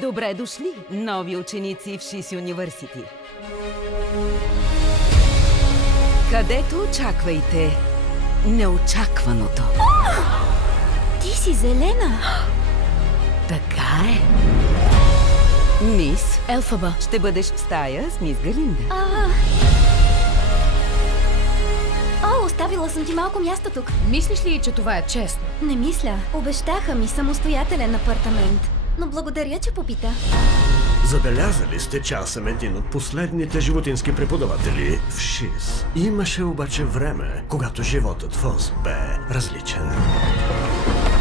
Добре дошли, нови ученици в Шис Юнивърсити. Където очаквайте неочакваното. Ти си зелена. Така е. Мис Елфаба. ще бъдеш в стая с мис Галинда. Оставила съм ти малко място тук. Мислиш ли, че това е честно? Не мисля. Обещаха ми самостоятелен апартамент. Но благодаря, че попита. Забелязали сте, че аз съм един от последните животински преподаватели в ШИС. Имаше обаче време, когато животът в Оз бе различен.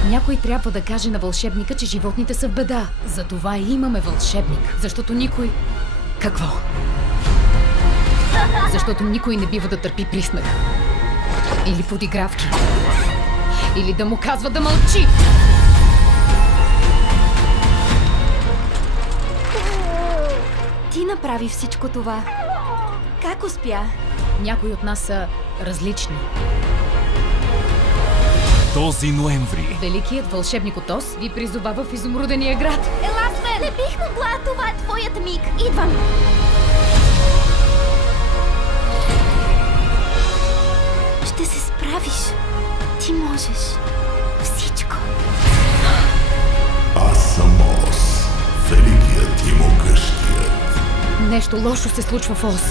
Някой трябва да каже на вълшебника, че животните са в беда. Затова и имаме вълшебник. Защото никой... Какво? Защото никой не бива да търпи присмех. Или подигравки. Или да му казва да мълчи. Ти направи всичко това. Как успя? Някои от нас са различни. Този ноември Великият вълшебник от Оз ви призовава в изумрудения град. Ела с мен! Не бих могла, това е твоят миг. Идвам! Ще се справиш. Ти можеш. Всичко. Аз съм Оз, великият и могъщият. Нещо лошо се случва в Оз.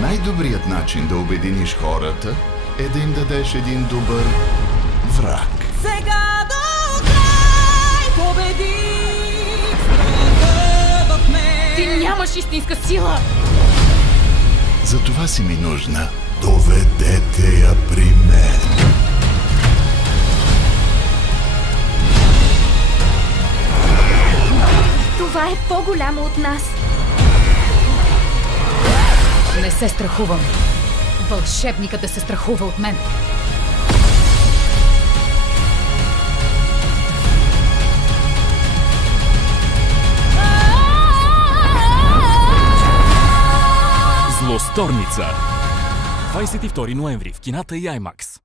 Най-добрият начин да обединиш хората е да им дадеш един добър враг. Сега до край победи страха в мен. Ти нямаш истинска сила! Затова си ми нужна. Доведете я при мен. Това е по-голямо от нас. Не се страхувам. Вълшебникът да се страхува от мен. Злосторница. 22 ноември в кината и IMAX.